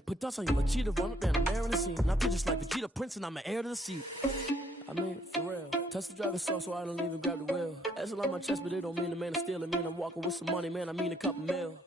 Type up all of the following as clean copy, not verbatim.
scene. Put dust on you, Vegeta, run up, man, I'm there in the scene. And I feel just like Vegeta Prince and I'm an heir to the seat. I mean, for real. Touch the driver's sauce so I don't even grab the wheel. That's on my chest, but it don't mean the man is stealing. Mean I'm walking with some money, man, I mean a couple mil.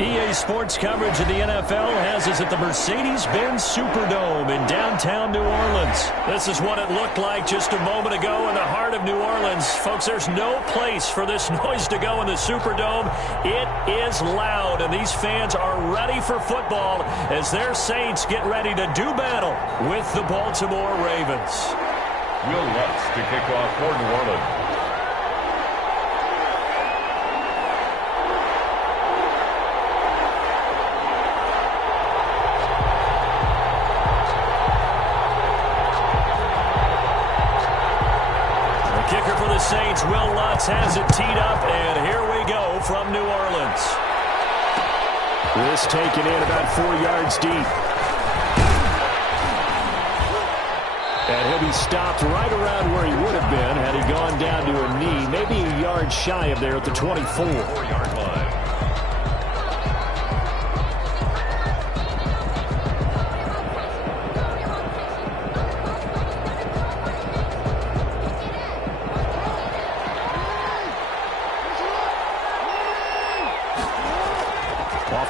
EA Sports coverage of the NFL has us at the Mercedes-Benz Superdome in downtown New Orleans. This is what it looked like just a moment ago in the heart of New Orleans. Folks, there's no place for this noise to go in the Superdome. It is loud, and these fans are ready for football as their Saints get ready to do battle with the Baltimore Ravens. Will Lutz to kick off for New Orleans. Saints, Will Lutz has it teed up, and here we go from New Orleans. This taken in about 4 yards deep. And he'll be stopped right around where he would have been had he gone down to a knee, maybe a yard shy of there at the 24-yard line.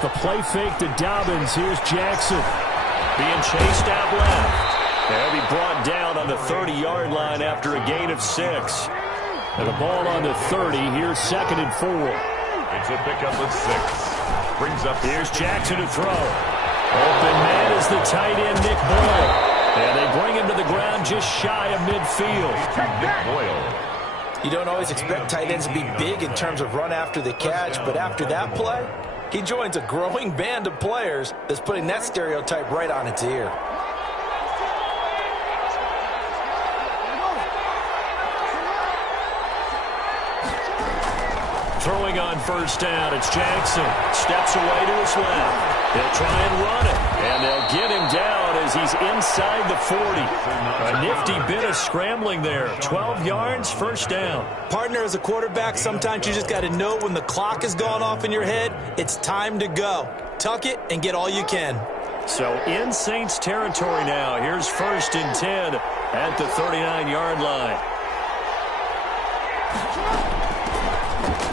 The play fake to Dobbins. Here's Jackson. Being chased out left. They'll be brought down on the 30-yard line after a gain of 6. And the ball on the 30. Here's 2nd and 4. It's a pickup of 6. Brings up. Here's Jackson to throw. Open man is the tight end, Nick Boyle. And they bring him to the ground just shy of midfield. Nick Boyle. You don't always expect tight ends to be big in terms of run after the catch, but after that play, he joins a growing band of players that's putting that stereotype right on its ear. Throwing on first down, it's Jackson. Steps away to his left. They'll try and run it, and they'll get him down as he's inside the 40. A nifty bit of scrambling there. 12 yards, first down. Partner, as a quarterback, sometimes you just got to know when the clock has gone off in your head, it's time to go. Tuck it and get all you can. So in Saints territory now. Here's 1st and 10 at the 39-yard line.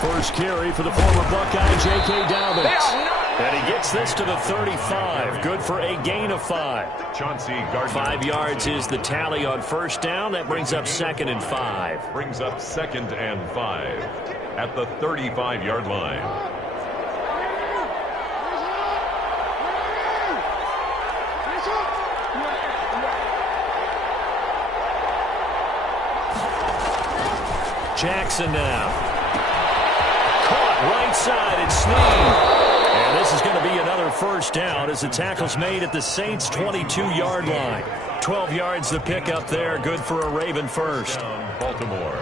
First carry for the former Buckeye, J.K. Dobbins. And he gets this to the 35. Good for a gain of 5. Chauncey Gardner. 5 yards is the tally on first down. That brings up 2nd and 5. Brings up 2nd and 5 at the 35-yard line. Jackson now. Right side, and Snead. And this is going to be another first down as the tackle's made at the Saints' 22-yard line. 12 yards the pickup there. Good for a Raven first. Baltimore.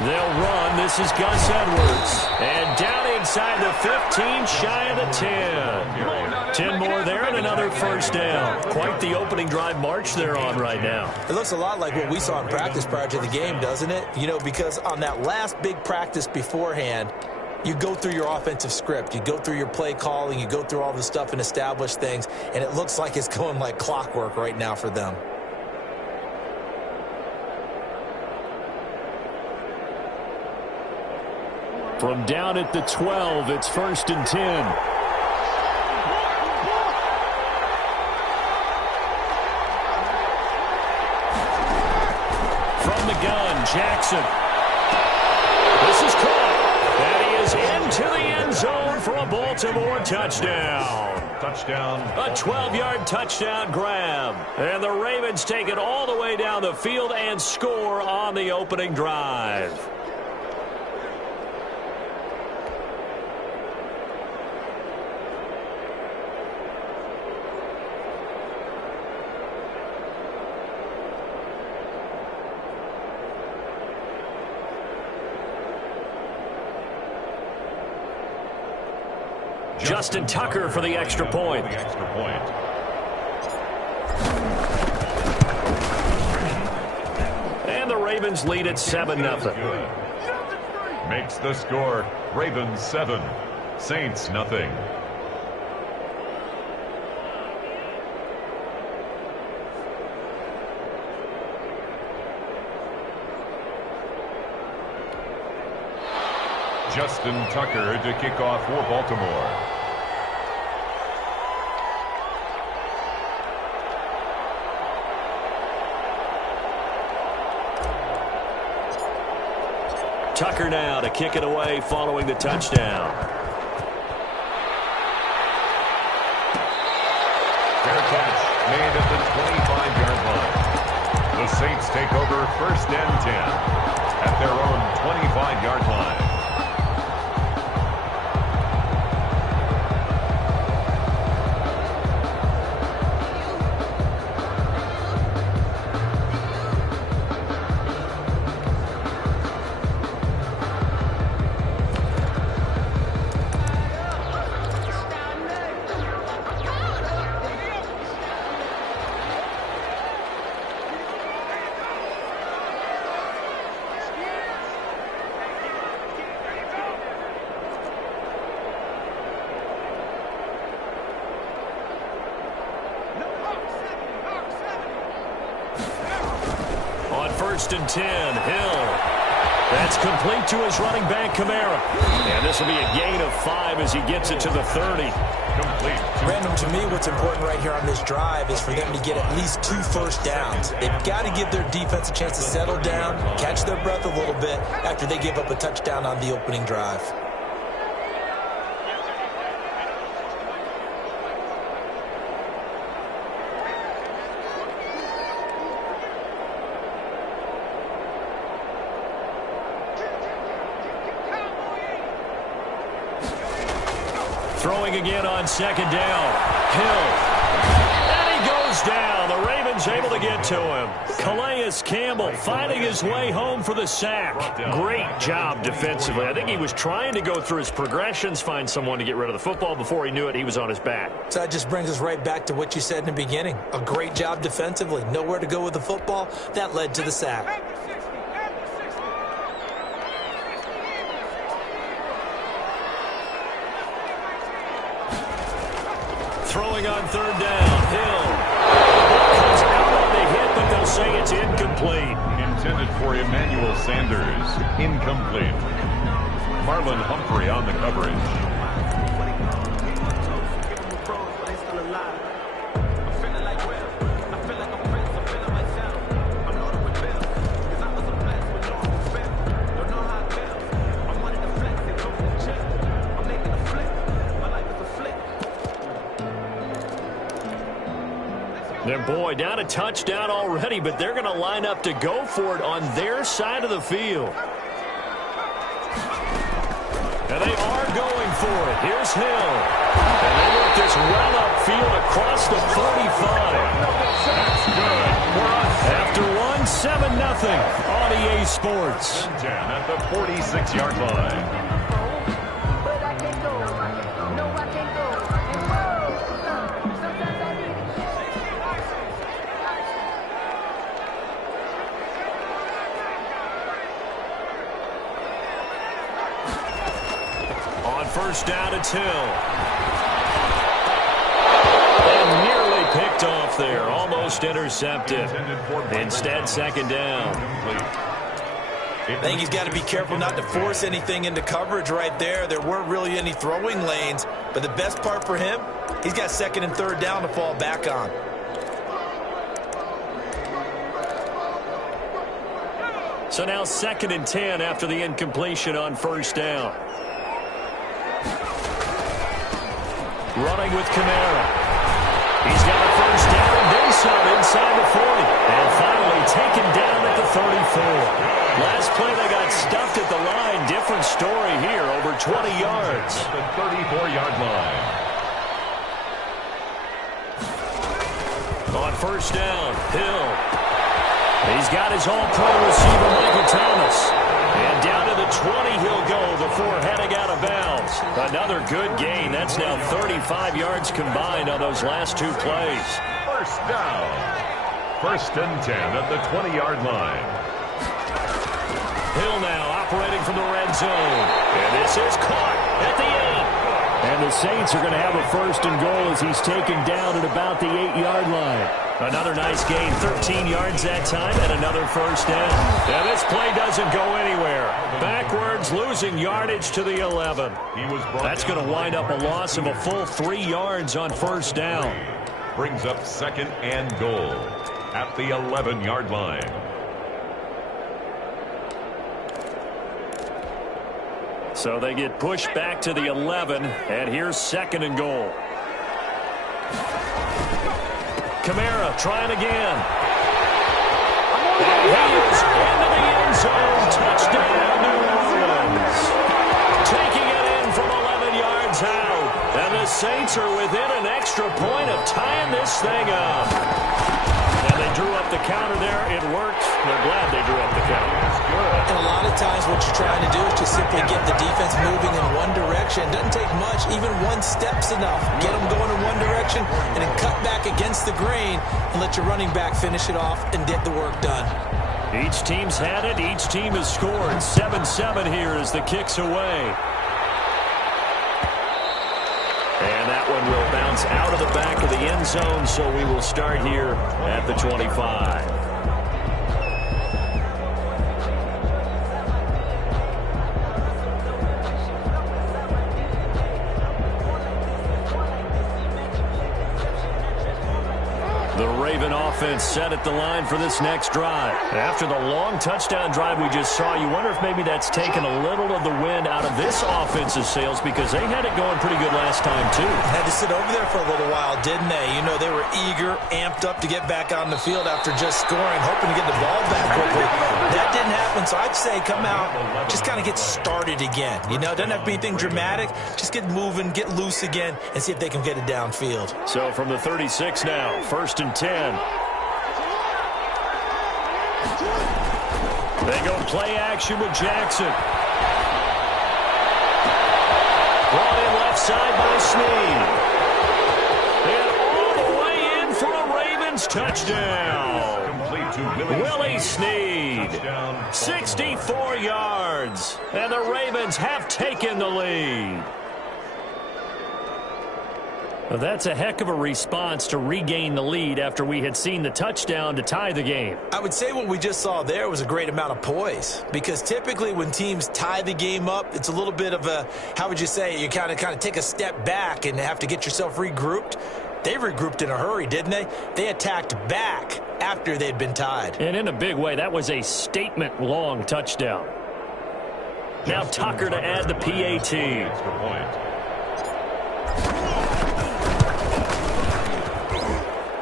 They'll run. This is Gus Edwards. And down inside the 15, shy of the 10. 10 more there and another first down. Quite the opening drive march they're on right now. It looks a lot like what we saw in practice prior to the game, doesn't it? You know, because on that last big practice beforehand, you go through your offensive script. You go through your play calling. You go through all the stuff and establish things. And it looks like it's going like clockwork right now for them. From down at the 12, it's 1st and 10. From the gun, Jackson. This is caught. And he is into the end zone for a Baltimore touchdown. Touchdown. A 12-yard touchdown grab. And the Ravens take it all the way down the field and score on the opening drive. Justin Tucker for the extra point. And the Ravens lead at 7-0. Makes the score Ravens 7, Saints nothing. Justin Tucker to kick off for Baltimore. Tucker now to kick it away following the touchdown. Fair catch made at the 25-yard line. The Saints take over 1st and 10 at their own 25-yard line. On 1st and 10, Hill. That's complete to his running back, Kamara. And this will be a gain of 5 as he gets it to the 30. Complete. Random, to me, what's important right here on this drive is for them to get at least 2 first downs. They've got to give their defense a chance to settle down, catch their breath a little bit after they give up a touchdown on the opening drive. Throwing again on 2nd down. Hill. And he goes down. The Ravens able to get to him. Calais Campbell finding his way home for the sack. Great job defensively. I think he was trying to go through his progressions, find someone to get rid of the football. Before he knew it, he was on his back. So that just brings us right back to what you said in the beginning. A great job defensively. Nowhere to go with the football. That led to the sack. Throwing on 3rd down. Hill. Comes out on the hit, but they'll say it's incomplete. Intended for Emmanuel Sanders. Incomplete. Marlon Humphrey on the coverage. Their boy down a touchdown already, but they're going to line up to go for it on their side of the field. And they are going for it. Here's Hill. And they work this run upfield across the 45. That's good for us. After one, 7-0 on EA Sports. 10 at the 46-yard line. On 1st down, it's Hill. And nearly picked off there. Almost intercepted. Instead, 2nd down. I think he's got to be careful not to force anything into coverage right there. There weren't really any throwing lanes. But the best part for him, he's got 2nd and 3rd down to fall back on. So now 2nd and 10 after the incompletion on 1st down. Running with Kamara. He's got a 1st down and then some inside the 40. And finally taken down at the 34. Last play they got stuffed at the line. Different story here, over 20 yards. At the 34-yard line. On 1st down, Hill. He's got his all-pro receiver, Michael Thomas. And down to the 20 he'll go before heading out of bounds. Another good gain. That's now 35 yards combined on those last two plays. First down. 1st and 10 at the 20-yard line. Hill now operating from the red zone. And this is caught at the 8. And the Saints are going to have a 1st and goal as he's taken down at about the 8-yard line. Another nice gain, 13 yards that time, and another 1st down. And this play doesn't go anywhere. Backwards, losing yardage to the 11. That's going to wind up a loss of a full 3 yards on 1st down. Brings up 2nd and goal at the 11-yard line. So they get pushed back to the 11, and here's 2nd and goal. Kamara trying again. And he is into the end zone. Touchdown, New Orleans. Taking it in from 11 yards out. And the Saints are within an extra point of tying this thing up. And they drew up the counter there. It worked. They're glad they drew up the counter. And a lot of times what you're trying to do is just simply get the defense moving in one direction. It doesn't take much. Even one step's enough. Get them going in one direction and then cut back against the grain and let your running back finish it off and get the work done. Each team's had it. Each team has scored. 7-7 here as the kick's away. And that one will bounce out of the back of the end zone, so we will start here at the 25. The Raven offense set at the line for this next drive. After the long touchdown drive we just saw, you wonder if maybe that's taken a little of the wind out of this offense's sails because they had it going pretty good last time, too. Had to sit over there for a little while, didn't they? You know, they were eager, amped up to get back on the field after just scoring, hoping to get the ball back quickly. That didn't happen, so I'd say come out, just kind of get started again. You know, doesn't have to be anything dramatic. Just get moving, get loose again, and see if they can get it downfield. So from the 36 now, 1st and 10. They go play action with Jackson. Brought in left side by Snead. And all the way in for a Ravens touchdown. Complete to Willie Snead. 64 yards. And the Ravens have taken the lead. Well, that's a heck of a response to regain the lead after we had seen the touchdown to tie the game. I would say what we just saw there was a great amount of poise because typically when teams tie the game up, it's a little bit of a, how would you say, you kind of take a step back and have to get yourself regrouped. They regrouped in a hurry, didn't they? They attacked back after they'd been tied. And in a big way, that was a statement-long touchdown. Now Tucker to add the PAT. Extra point.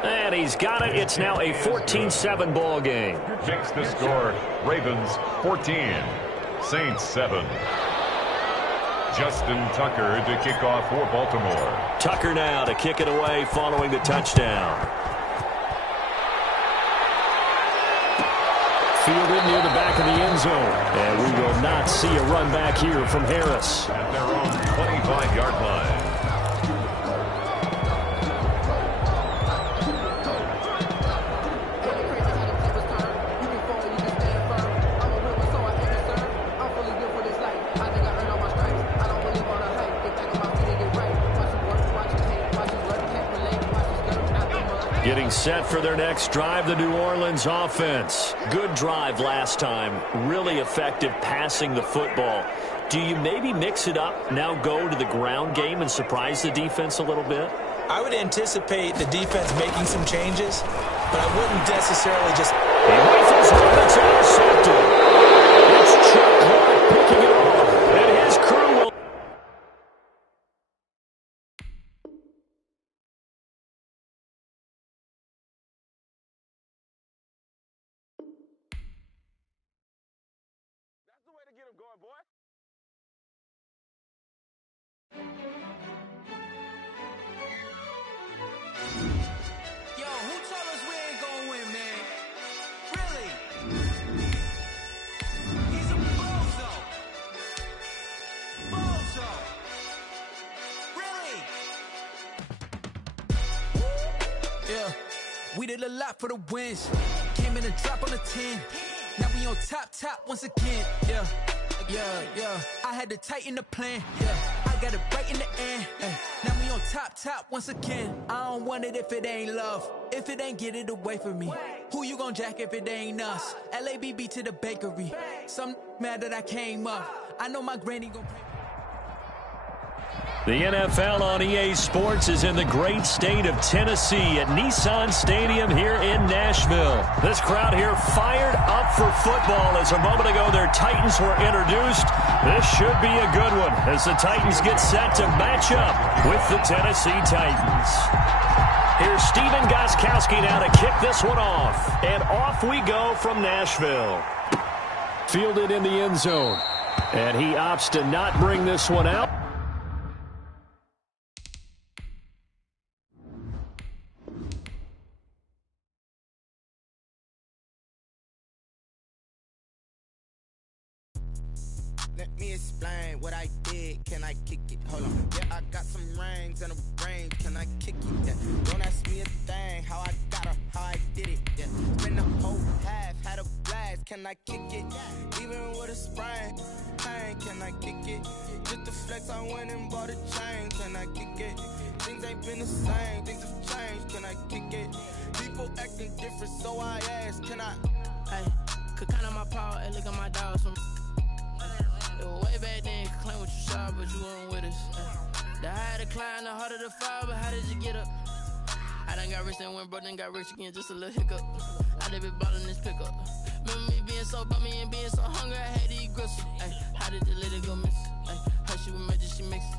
And he's got it. It's now a 14-7 ball game. Makes the score. Ravens 14, Saints 7. Justin Tucker to kick off for Baltimore. Tucker now to kick it away following the touchdown. Fielded near the back of the end zone. And we will not see a run back here from Harris. At their own 25-yard line. Getting set for their next drive, the New Orleans offense. Good drive last time. Really effective passing the football. Do you maybe mix it up, now go to the ground game and surprise the defense a little bit? I would anticipate the defense making some changes, but I wouldn't necessarily just... He rifles one that's intercepted. It's Chuck Clark picking it off, and his crew will... That's the way to get him going, boy. Yo, who told us we ain't gonna win, man? Really? Yeah, we did a lot for the wins. Came in a drop on the 10. Now we on top once again. Yeah. I had to tighten the plan. Yeah, I got it right in the end. Now we on top once again. I don't want it if it ain't love. If it ain't, get it away from me. Who you gon' jack if it ain't us? LABB to the bakery. Some mad that I came up. I know my granny gon' pay. The NFL on EA Sports is in the great state of Tennessee at Nissan Stadium here in Nashville. This crowd here fired up for football as a moment ago their Titans were introduced. This should be a good one as the Titans get set to match up with the Tennessee Titans. Here's Steven Gostkowski now to kick this one off. And off we go from Nashville. Fielded in the end zone. And he opts to not bring this one out. Let me explain what I did. Can I kick it? Hold on. Yeah, I got some rings and a range. Can I kick it? Yeah. Don't ask me a thing. How I got her, how I did it. Yeah. Spend the whole half, had a blast. Can I kick it? Even with a sprain. Pain, can I kick it? Just to flex, I went and bought a chain. Can I kick it? Things ain't been the same. Things have changed. Can I kick it? People acting different, so I ask. Can I? Hey, could count on my power and look at my dogs from. Way back then, you could claim what you saw, but you weren't with us. The higher the climb, the harder the fall, but how did you get up? I done got rich and went broke, then got rich again, just a little hiccup. I done been ballin' this pickup. Remember me being so bummy and being so hungry, I had to eat gristle. How did the lady go miss? How she was magic, she mixed.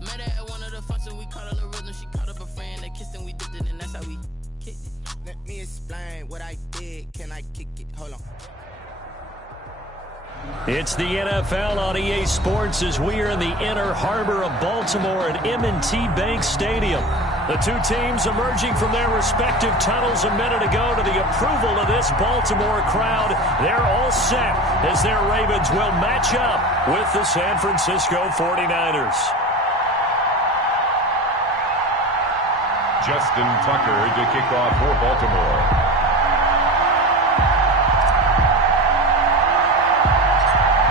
Met her at one of the functions, we caught her the rhythm, she caught up a friend, they kissed and we dipped it, and that's how we kicked it. Let me explain what I did. Can I kick it? Hold on. It's the NFL on EA Sports as we are in the inner harbor of Baltimore at M&T Bank Stadium. The two teams emerging from their respective tunnels a minute ago to the approval of this Baltimore crowd. They're all set as their Ravens will match up with the San Francisco 49ers. Justin Tucker to kick off for Baltimore.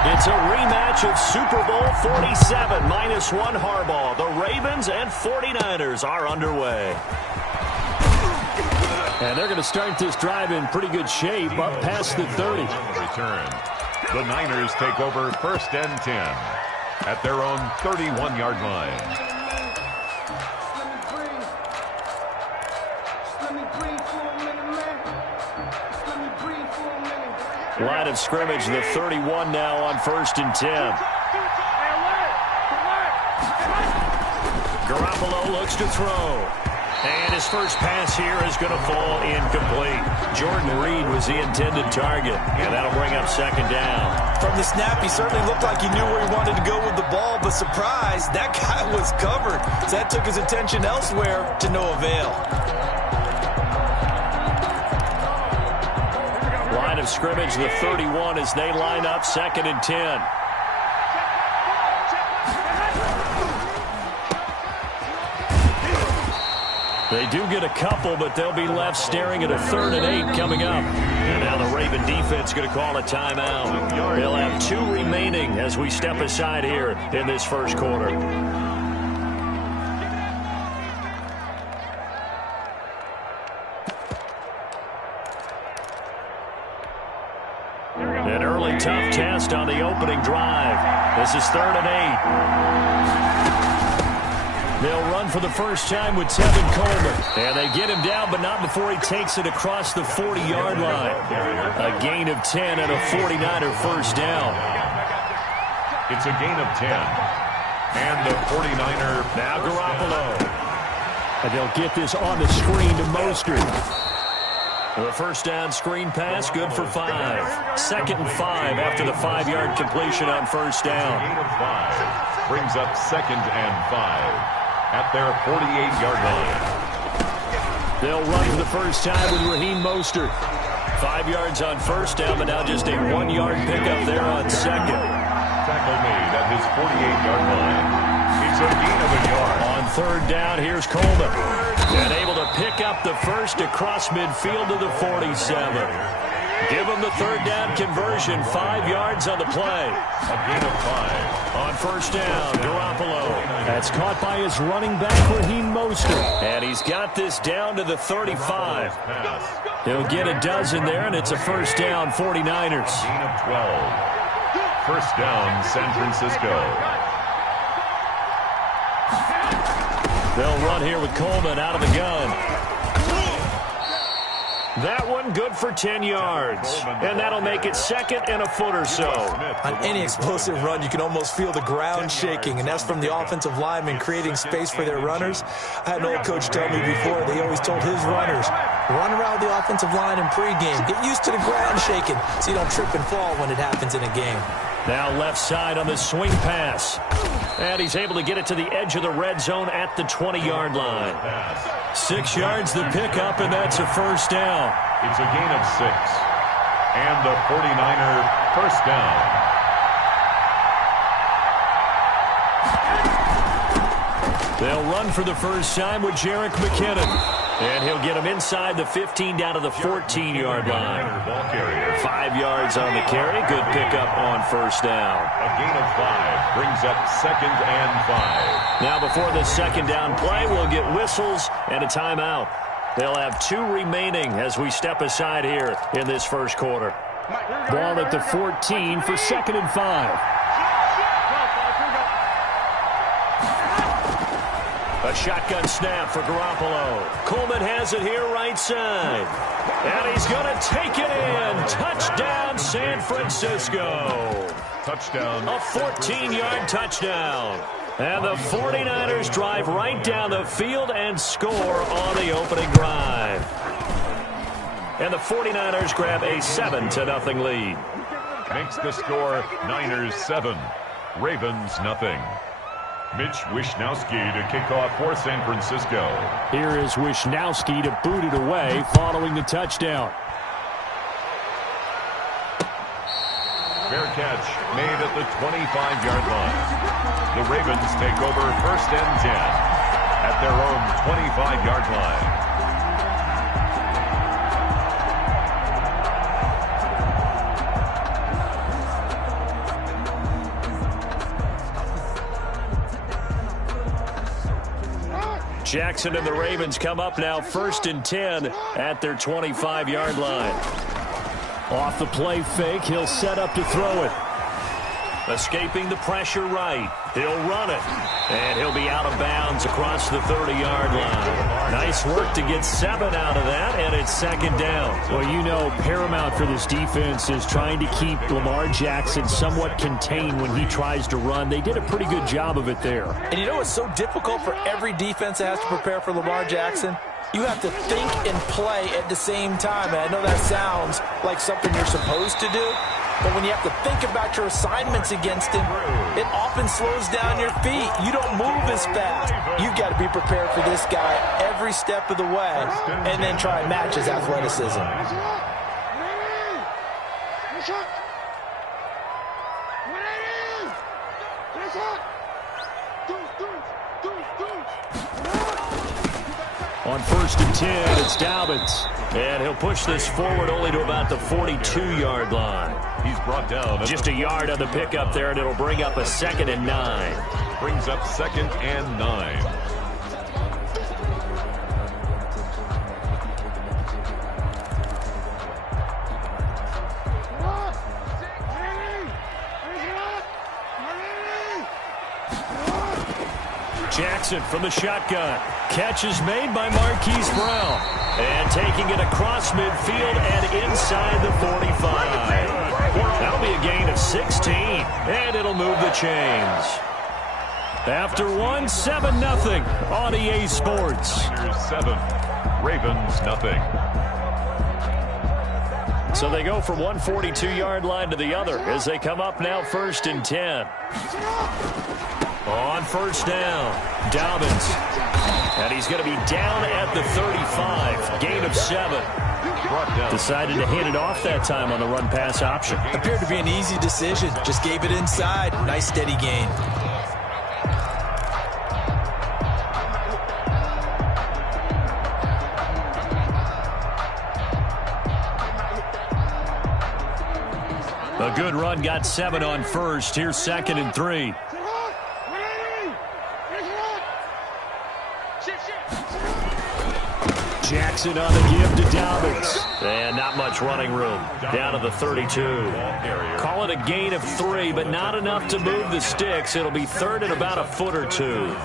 It's a rematch of Super Bowl 47, -1 Harbaugh. The Ravens and 49ers are underway. And they're going to start this drive in pretty good shape, up past the 30. Return. The Niners take over 1st and 10 at their own 31-yard line. Line of scrimmage, the 31 now on 1st and 10. Garoppolo looks to throw. And his first pass here is going to fall incomplete. Jordan Reed was the intended target, and that'll bring up 2nd down. From the snap, he certainly looked like he knew where he wanted to go with the ball, but surprise, that guy was covered. So that took his attention elsewhere to no avail. Line of scrimmage, the 31 as they line up 2nd and 10. They do get a couple, but they'll be left staring at a 3rd and 8 coming up. And now the Raven defense going to call a timeout. They'll have 2 remaining as we step aside here in this first quarter. An early tough test on the opening drive. This is 3rd and 8. They'll run for the first time with Tevin Coleman. And they get him down, but not before he takes it across the 40-yard line. A gain of 10 and a 49er first down. It's a gain of 10. And the 49er. Now Garoppolo. And they'll get this on the screen to Mostert. The first down screen pass, good for 5. 2nd and 5 after the 5-yard completion on first down. Gain of 5 brings up 2nd and 5 at their 48-yard line. They'll run for the first time with Raheem Mostert. 5 yards on first down, but now just a 1-yard pickup there on 2nd. Tackle made at his 48-yard line. It's a a gain of a yard. On third down, here's Coleman. And able to pick up the first across midfield to the 47. Give him the third down conversion, 5 yards on the play. A gain of 5. On first down, Garoppolo. That's caught by his running back, Raheem Mostert. And he's got this down to the 35. He'll get a dozen there, and it's a first down, 49ers. Gain of 12. First down, San Francisco. They'll run here with Coleman out of the gun. That one good for 10 yards. And that'll make it second and a foot or so. On any explosive run, you can almost feel the ground shaking, and that's from the offensive linemen creating space for their runners. I had an old coach tell me before, they always told his runners, run around the offensive line in pregame. Get used to the ground shaking so you don't trip and fall when it happens in a game. Now left side on the swing pass. And he's able to get it to the edge of the red zone at the 20-yard line. 6 yards the pickup, and that's a first down. It's a gain of 6. And the 49er first down. They'll run for the first time with Jerick McKinnon. And he'll get him inside the 15 down to the 14-yard line. 5 yards on the carry. Good pickup on first down. A gain of 5 brings up second and 5. Now before the second down play, we'll get whistles and a timeout. They'll have 2 remaining as we step aside here in this first quarter. Ball at the 14 for second and 5. A shotgun snap for Garoppolo. Coleman has it here right side. And he's going to take it in. Touchdown, San Francisco. Touchdown. A 14-yard touchdown. And the 49ers drive right down the field and score on the opening drive. And the 49ers grab a 7-0 lead. Makes the score Niners 7, Ravens nothing. Mitch Wishnowsky to kick off for San Francisco. Here is Wishnowsky to boot it away following the touchdown. Fair catch made at the 25-yard line. The Ravens take over first and 10 at their own 25-yard line. Jackson and the Ravens come up now first and 10 at their 25-yard line. Off the play fake, he'll set up to throw it. Escaping the pressure right. He'll run it. And he'll be out of bounds across the 30-yard line. Nice work to get 7 out of that, and it's second down. Well, you know, paramount for this defense is trying to keep Lamar Jackson somewhat contained when he tries to run. They did a pretty good job of it there. And you know what's so difficult for every defense that has to prepare for Lamar Jackson? You have to think and play at the same time. And I know that sounds like something you're supposed to do, but when you have to think about your assignments against him, it often slows down your feet. You don't move as fast. You've got to be prepared for this guy every step of the way and then try and match his athleticism. On first and 10, it's Dobbins. And he'll push this forward only to about the 42-yard line. He's brought down. Just a yard on the pickup there, and it'll bring up a second and 9. Brings up second and 9. Jackson from the shotgun. Catch is made by Marquise Brown. And taking it across midfield and inside the 45. That'll be a gain of 16. And it'll move the chains. After one, 7-0 on EA Sports. Niners 7, Ravens nothing. So they go from one 42-yard line to the other as they come up now first and 10. On first down, Dobbins. And he's going to be down at the 35. Gain of 7. Decided to hand it off that time on the run-pass option. Appeared to be an easy decision. Just gave it inside. Nice steady gain. A good run got 7 on first. Here's 2nd and 3. Jackson on the give to Dobbins. And not much running room. Down to the 32. Call it a gain of 3, but not enough to move the sticks. It'll be 3rd and about a foot or 2.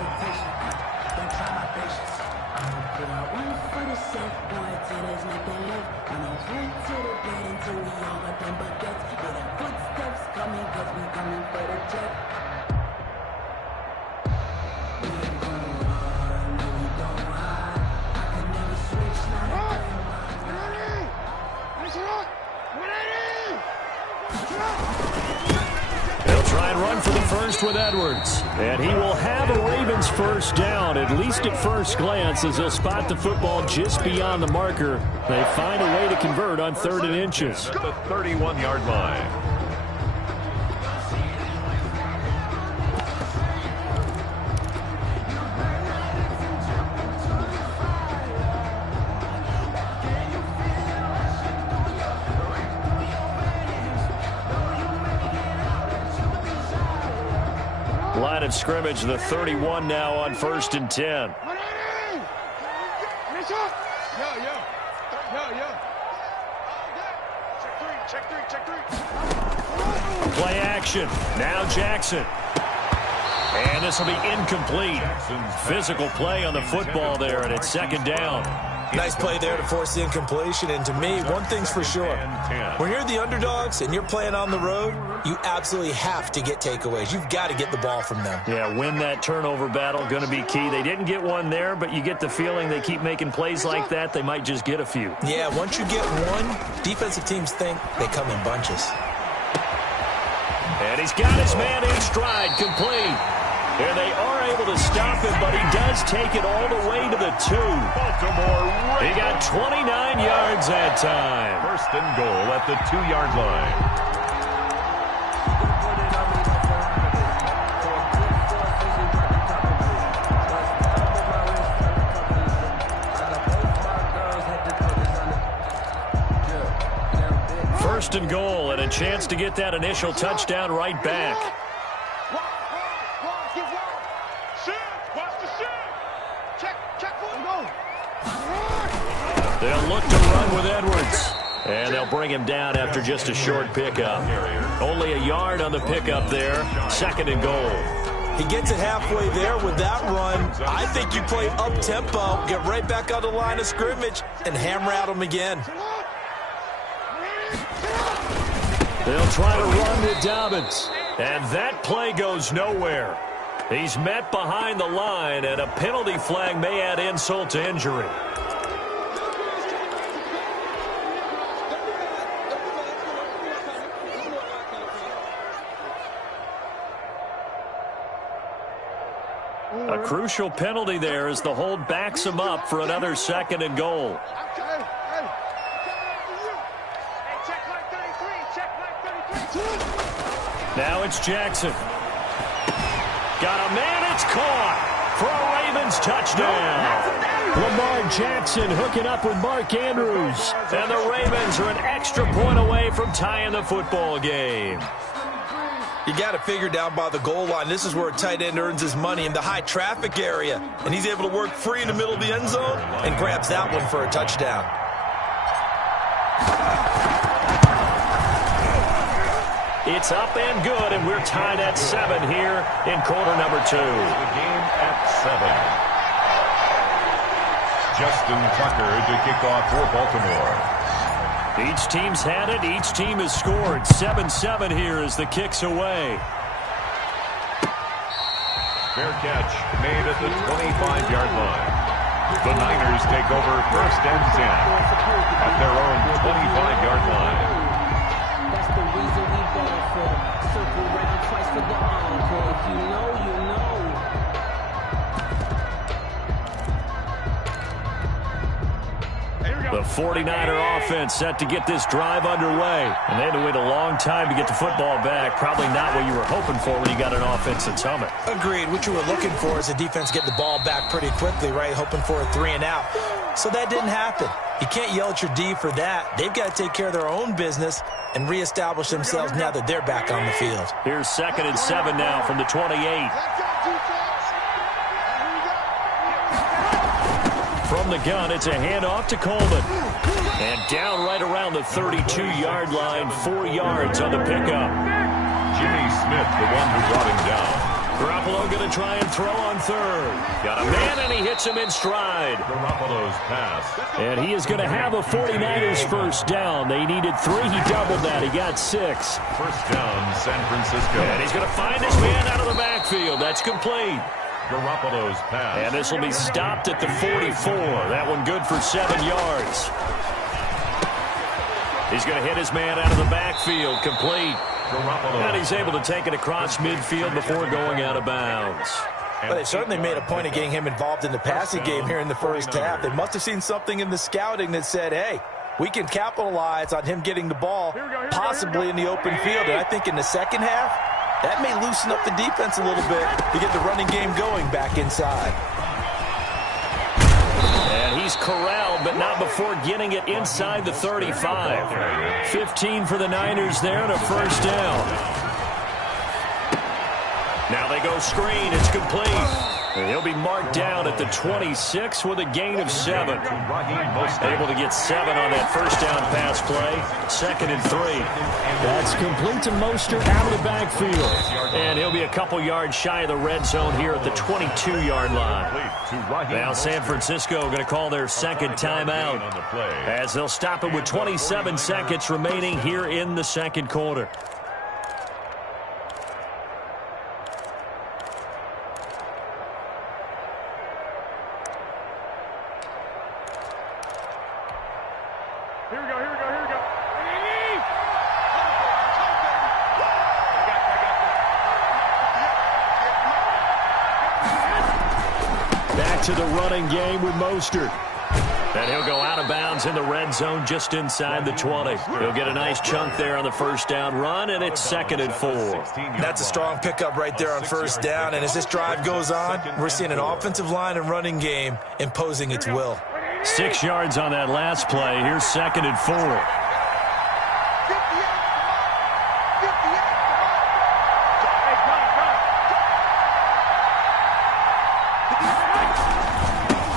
They'll try and run for the first with Edwards. And he will have a Ravens first down, at least at first glance, as they'll spot the football just beyond the marker. They find a way to convert on 3rd and inches. The 31-yard line. Line of scrimmage, the 31 now on 1st and 10. Play action. Now Jackson. And this will be incomplete. Physical play on the football there, and it's 2nd down. Nice play there to force the incompletion. And to me, one thing's for sure. When you're the underdogs and you're playing on the road, you absolutely have to get takeaways. You've got to get the ball from them. Yeah, win that turnover battle, going to be key. They didn't get one there, but you get the feeling they keep making plays like that, they might just get a few. Yeah, once you get one, defensive teams think they come in bunches. And he's got his man in stride, complete. And they are able to stop him, but he does take it all the way to the 2. He got 29 yards that time. 1st and goal at the 2-yard line. First and goal, and a chance to get that initial touchdown right back. They'll look to run with Edwards. And they'll bring him down after just a short pickup. Only a yard on the pickup there. 2nd and goal. He gets it halfway there with that run. I think you play up-tempo, get right back on the line of scrimmage, and hammer at him again. They'll try to run with Dobbins. And that play goes nowhere. He's met behind the line, and a penalty flag may add insult to injury. A crucial penalty there as the hold backs him up for another 2nd and goal. Now it's Jackson. Got a man, it's caught for a Ravens touchdown. Lamar Jackson hooking up with Mark Andrews. And the Ravens are an extra point away from tying the football game. You got to figure down by the goal line. This is where a tight end earns his money, in the high traffic area. And he's able to work free in the middle of the end zone and grabs that one for a touchdown. It's up and good, and we're tied at 7 here in quarter number 2. The game at 7. Justin Tucker to kick off for Baltimore. Each team's had it. Each team has scored. 7-7 here as the kick's away. Fair catch made at the 25-yard line. The Niners take over 1st and 10 at their own 25-yard line. That's the reason we ball for. Circle round twice for the encore. If you know, you know. Here we The 49er offense set to get this drive underway. And they had to wait a long time to get the football back. Probably not what you were hoping for when you got an offense that's humming. Agreed. What you were looking for is the defense getting the ball back pretty quickly, right? Hoping for a 3 and out. So that didn't happen. You can't yell at your D for that. They've got to take care of their own business and reestablish themselves now that they're back on the field. Here's 2nd and 7 now from the 28. From the gun, it's a handoff to Coleman. And down right around the 32-yard line, 4 yards on the pickup. Jimmy Smith, the one who brought him down. Garoppolo going to try and throw on 3rd. Got a man, and he hits him in stride. Garoppolo's pass. And he is going to have a 49ers first down. They needed 3. He doubled that. He got 6. First down, San Francisco. And he's going to find his man out of the backfield. That's complete. Garoppolo's pass. And this will be stopped at the 44. That one good for 7 yards. He's going to hit his man out of the backfield. Complete. And he's able to take it across midfield before going out of bounds. But they certainly made a point of getting him involved in the passing game here in the first half. They must have seen something in the scouting that said, hey, we can capitalize on him getting the ball, possibly in the open field. And I think in the second half, that may loosen up the defense a little bit to get the running game going back inside. And he's corralled, but not before getting it inside the 35. 15 for the Niners there and a first down. Now they go screen. It's complete. And he'll be marked down at the 26 with a gain of 7. Able to get 7 on that first down pass play. 2nd and 3. That's complete to Mostert out of the backfield. And he'll be a couple yards shy of the red zone here at the 22-yard line. Now San Francisco going to call their 2nd timeout as they'll stop it with 27 seconds remaining here in the 2nd quarter. To the running game with Mostert. And he'll go out of bounds in the red zone just inside the 20. He'll get a nice chunk there on the first down run, and it's 2nd and 4. That's a strong pickup right there on first down, and as this drive goes on, we're seeing an offensive line and running game imposing its will. 6 yards on that last play. Here's 2nd and 4.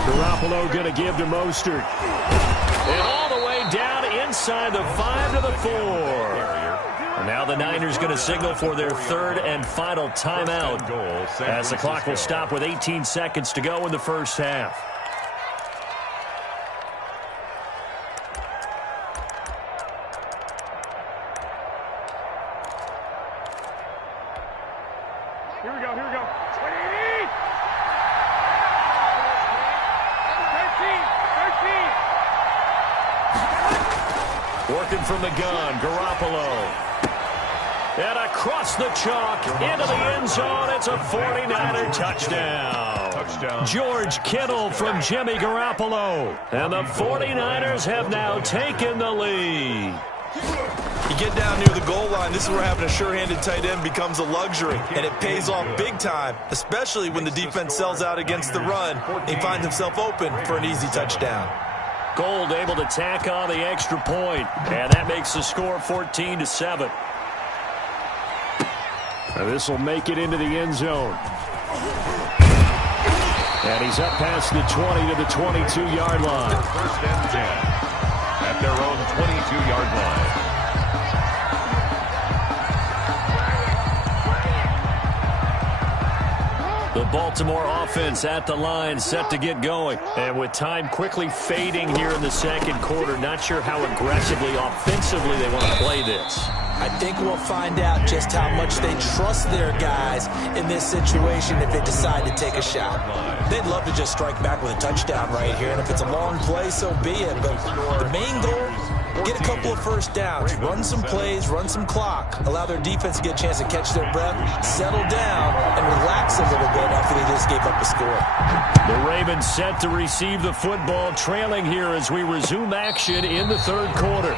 Garoppolo going to give to Mostert. And all the way down inside the 5 to the 4. And now the Niners going to signal for their 3rd and final timeout as the clock will stop with 18 seconds to go in the first half. Here we go. Working from the gun, Garoppolo. And across the chalk, into the end zone. It's a 49er touchdown. George Kittle from Jimmy Garoppolo. And the 49ers have now taken the lead. You get down near the goal line, this is where having a sure-handed tight end becomes a luxury, and it pays off big time, especially when the defense sells out against the run and he finds himself open for an easy touchdown. Gold able to tack on the extra point, and that makes the score 14-7. This will make it into the end zone. And he's up past the 20 to the 22-yard line. 1st and 10 at their own 22-yard line. The Baltimore offense at the line, set to get going. And with time quickly fading here in the 2nd quarter, not sure how aggressively, offensively they want to play this. I think we'll find out just how much they trust their guys in this situation if they decide to take a shot. They'd love to just strike back with a touchdown right here, and if it's a long play, so be it. But the main goal get a couple of first downs, run some plays, run some clock, allow their defense to get a chance to catch their breath, settle down, and relax a little bit after they just gave up a score. The Ravens set to receive the football, trailing here as we resume action in the third quarter.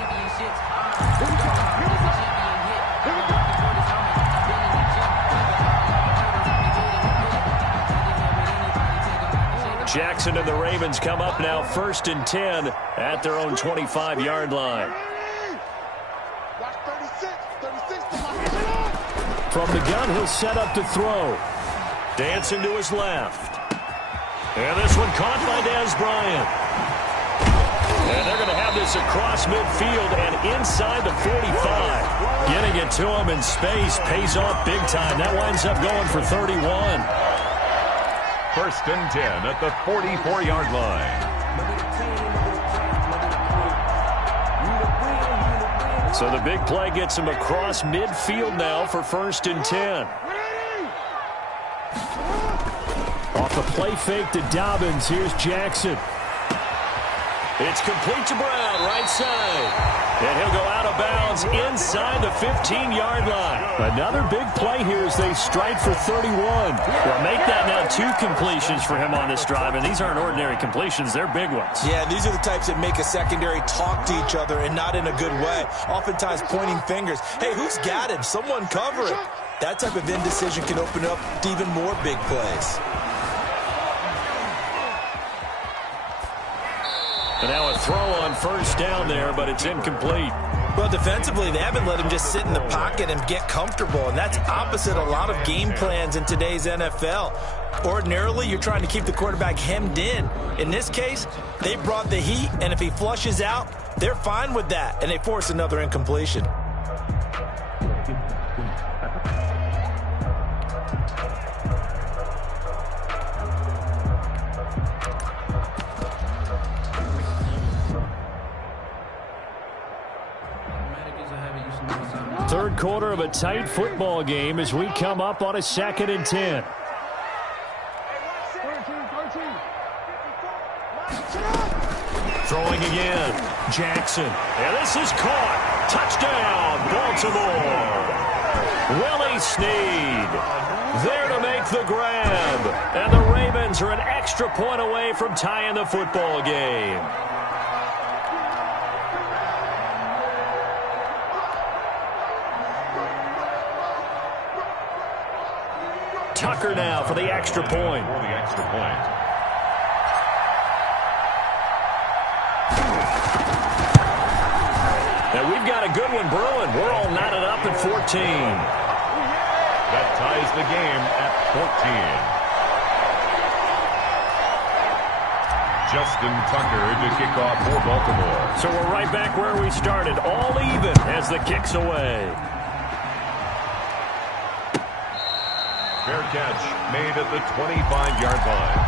Jackson and the Ravens come up now 1st and 10 at their own 25-yard line. From the gun, he'll set up to throw. Dancing to his left. And this one caught by Dez Bryant. And they're going to have this across midfield and inside the 45. Getting it to him in space pays off big time. That winds up going for 31. 1st and 10 at the 44-yard line. So the big play gets him across midfield now for 1st and 10. Off a play fake to Dobbins. Here's Jackson. It's complete to Brown, right side. And he'll go out of bounds inside the 15-yard line. Another big play here as they strike for 31. Well, make that now 2 completions for him on this drive, and these aren't ordinary completions. They're big ones. Yeah, these are the types that make a secondary talk to each other and not in a good way. Oftentimes pointing fingers. Hey, who's got him? Someone cover it. That type of indecision can open up to even more big plays. And now a throw on 1st down there, but it's incomplete. Well, defensively, they haven't let him just sit in the pocket and get comfortable, and that's opposite a lot of game plans in today's NFL. Ordinarily, you're trying to keep the quarterback hemmed in. In this case, they brought the heat, and if he flushes out, they're fine with that, and they force another incompletion. Third quarter of a tight football game as we come up on a 2nd and 10. Throwing again. Jackson. And this is caught. Touchdown, Baltimore. Willie Snead there to make the grab. And the Ravens are an extra point away from tying the football game. Tucker now for the extra point. For the extra point. Now we've got a good one brewing. We're all knotted up at 14. That ties the game at 14. Justin Tucker to kick off for Baltimore. So we're right back where we started. All even as the kick's away. Fair catch made at the 25-yard line.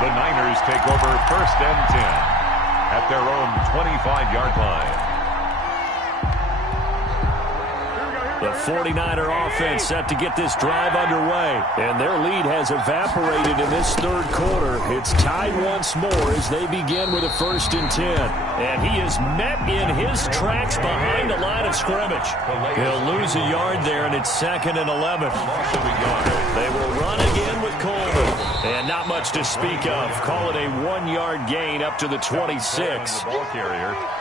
The Niners take over 1st and 10 at their own 25-yard line. The 49er offense set to get this drive underway. And their lead has evaporated in this third quarter. It's tied once more as they begin with a 1st and 10. And he is met in his tracks behind the line of scrimmage. He'll lose a yard there, and it's 2nd and 11. They will run again with Coleman. And not much to speak of. Call it a 1-yard gain up to the 26.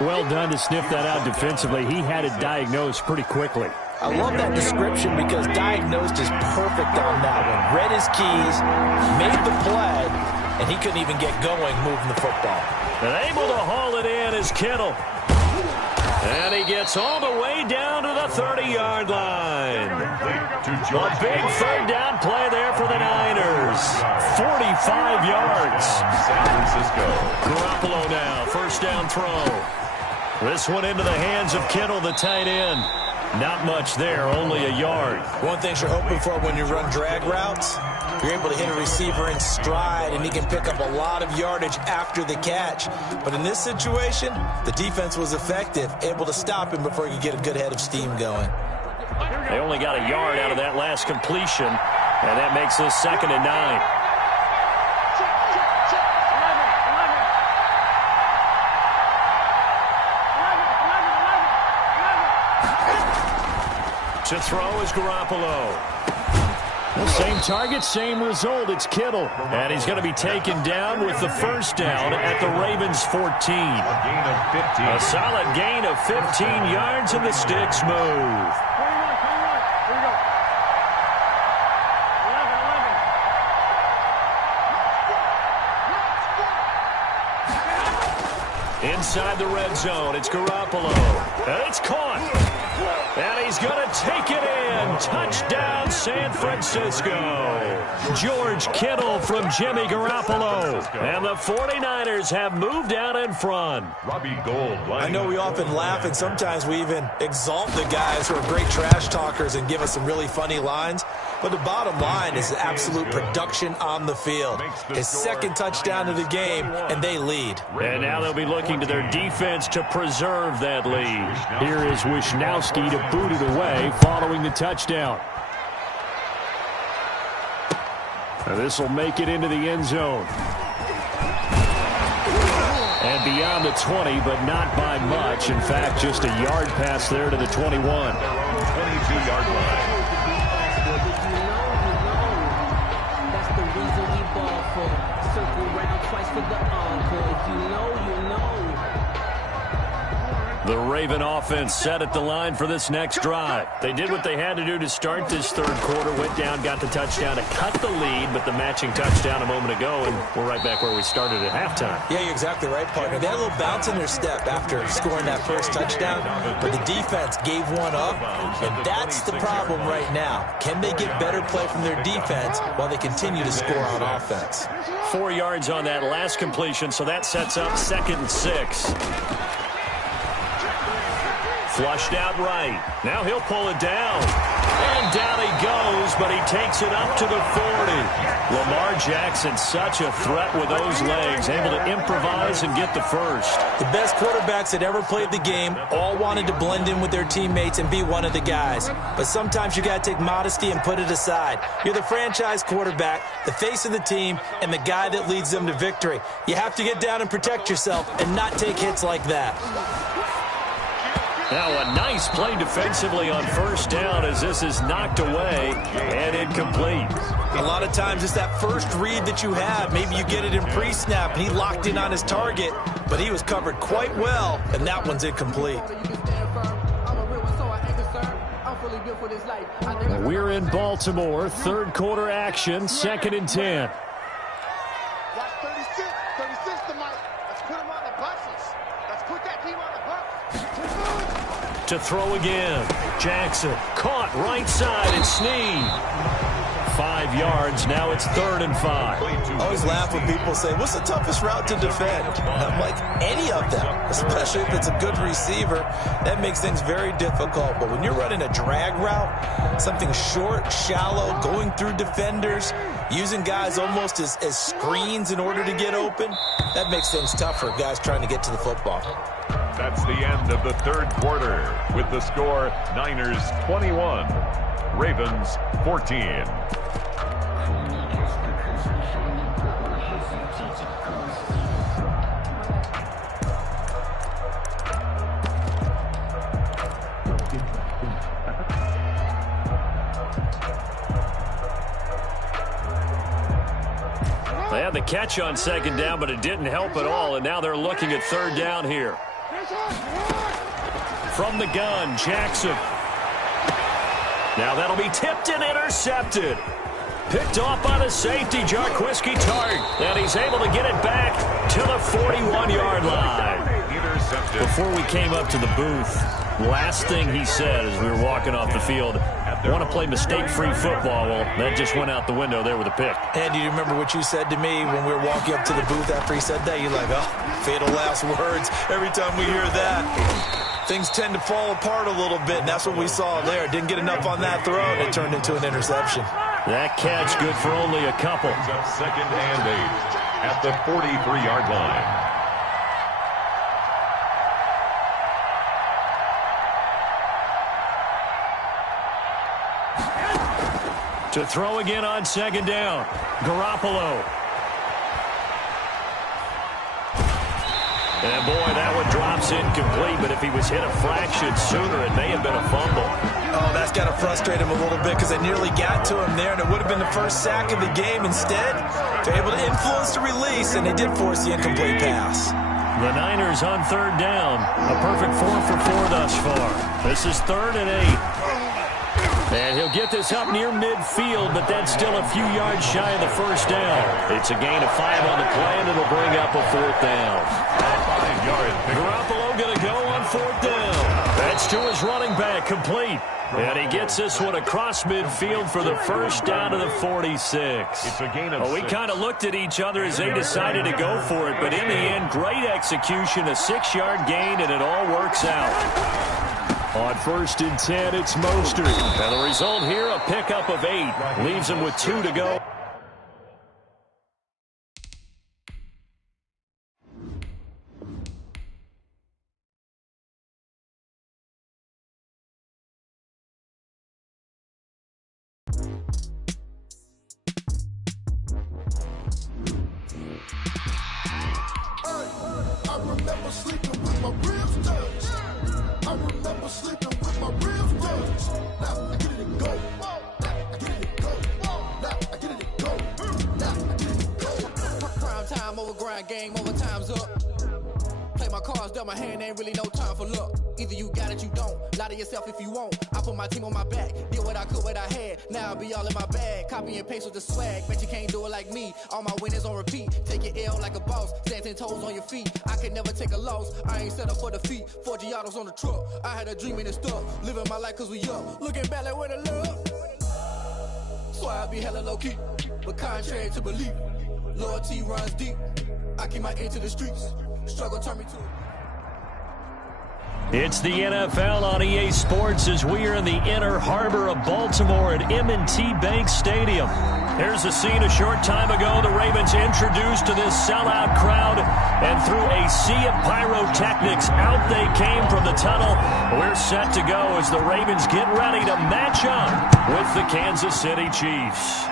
Well done to sniff that out defensively. He had it diagnosed pretty quickly. I love that description because diagnosed is perfect on that one. Read his keys, made the play, and he couldn't even get going moving the football. And able to haul it in is Kittle. And he gets all the way down to the 30-yard line. A big 3rd down play there for the Niners. 45 yards. San Francisco. Garoppolo now, 1st down throw. This one into the hands of Kittle, the tight end. Not much there, only a yard. One thing you're hoping for when you run drag routes, you're able to hit a receiver in stride, and he can pick up a lot of yardage after the catch. But in this situation, the defense was effective, able to stop him before he could get a good head of steam going. They only got a yard out of that last completion, and that makes this 2nd and 9. To throw is Garoppolo. Same target, same result. It's Kittle. And he's going to be taken down with the first down at the Ravens 14. A solid gain of 15 yards, and the sticks move. 21, inside the red zone, it's Garoppolo. And it's caught. And he's going to take it in. Touchdown, San Francisco. George Kittle from Jimmy Garoppolo. And the 49ers have moved out in front. Robbie Gould. I know we often laugh, and sometimes we even exalt the guys who are great trash talkers and give us some really funny lines. But the bottom line is absolute production on the field. His second touchdown of the game, and they lead. And now they'll be looking to their defense to preserve that lead. Here is Wisnowski to boot it away following the touchdown. This will make it into the end zone. And beyond the 20, but not by much. In fact, just a yard pass there to the 21. 22-yard line. That's the reason we ball for. Circle round twice for the encore. If you know, you know. The Raven offense set at the line for this next drive. They did what they had to do to start this third quarter. Went down, got the touchdown to cut the lead, but the matching touchdown a moment ago, and we're right back where we started at halftime. Yeah, you're exactly right, partner. They had a little bounce in their step after scoring that first touchdown, but the defense gave one up, and that's the problem right now. Can they get better play from their defense while they continue to score on offense? 4 yards on that last completion, so that sets up 2nd and 6. Flushed out right. Now he'll pull it down. And down he goes, but he takes it up to the 40. Lamar Jackson, such a threat with those legs, able to improvise and get the first. The best quarterbacks that ever played the game all wanted to blend in with their teammates and be one of the guys. But sometimes you got to take modesty and put it aside. You're the franchise quarterback, the face of the team, and the guy that leads them to victory. You have to get down and protect yourself and not take hits like that. Now a nice play defensively on first down as this is knocked away and incomplete. A lot of times it's that first read that you have. Maybe you get it in pre-snap and he locked in on his target, but he was covered quite well, and that one's incomplete. We're in Baltimore, third quarter action, 2nd and 10. To throw again. Jackson caught right side and Snead. 5 yards. Now it's 3rd and 5. I always laugh when people say, what's the toughest route to defend? And I'm like, any of them, especially if it's a good receiver. That makes things very difficult. But when you're running a drag route, something short, shallow, going through defenders, using guys almost as screens in order to get open, that makes things tough for guys trying to get to the football. That's the end of the third quarter with the score Niners 21, Ravens 14. They had the catch on 2nd down, but it didn't help at all, and now they're looking at 3rd down here. From the gun, Jackson. Now that'll be tipped and intercepted. Picked off by the safety, Jarquiski Tart. And he's able to get it back to the 41-yard line. Intercepted. Before we came up to the booth, last thing he said as we were walking off the field, I want to play mistake-free football. Well, that just went out the window there with a pick. And do you remember what you said to me when we were walking up to the booth after he said that? You're like, oh, fatal last words. Every time we hear that, things tend to fall apart a little bit, and that's what we saw there. Didn't get enough on that throw, and it turned into an interception. That catch good for only a couple. Up 2nd and 8 at the 43-yard line. To throw again on 2nd down. Garoppolo. And boy, that one drops incomplete, but if he was hit a fraction sooner, it may have been a fumble. Oh, that's got to frustrate him a little bit because they nearly got to him there, and it would have been the first sack of the game. Instead, they're able to influence the release, and they did force the incomplete pass. The Niners on third down. A perfect 4 for 4 thus far. This is 3rd and 8. And he'll get this up near midfield, but that's still a few yards shy of the first down. It's a gain of 5 on the play, and it'll bring up a 4th down. 5 yards. Garoppolo going to go on 4th down. That's to his running back, complete. And he gets this one across midfield for the first down to the 46. It's a gain of 6. We kind of looked at each other as they decided to go for it, but in the end, great execution, a 6-yard gain, and it all works out. On 1st and 10, it's Mostert. And the result here, a pickup of 8. Leaves him with 2 to go. Game over, time's up. Play my cards, dealt my hand, ain't really no time for luck. Either you got it, you don't. Lie to yourself if you won't. I put my team on my back, did what I could, what I had. Now I'll be all in my bag. Copy and paste with the swag. Bet you can't do it like me. All my winners on repeat. Take your L like a boss. Stand 10 toes on your feet. I can never take a loss. I ain't set up for defeat. 4 Giottos on the truck. I had a dream and it stuck. Living my life cause we up. Looking back like where the love. So I be hella low key. But contrary to belief, loyalty runs deep. I keep my ear to the streets. Struggle turn me to. It's the NFL on EA Sports as we are in the inner harbor of Baltimore at M&T Bank Stadium. Here's a scene a short time ago. The Ravens introduced to this sellout crowd, and through a sea of pyrotechnics, out they came from the tunnel. We're set to go as the Ravens get ready to match up with the Kansas City Chiefs.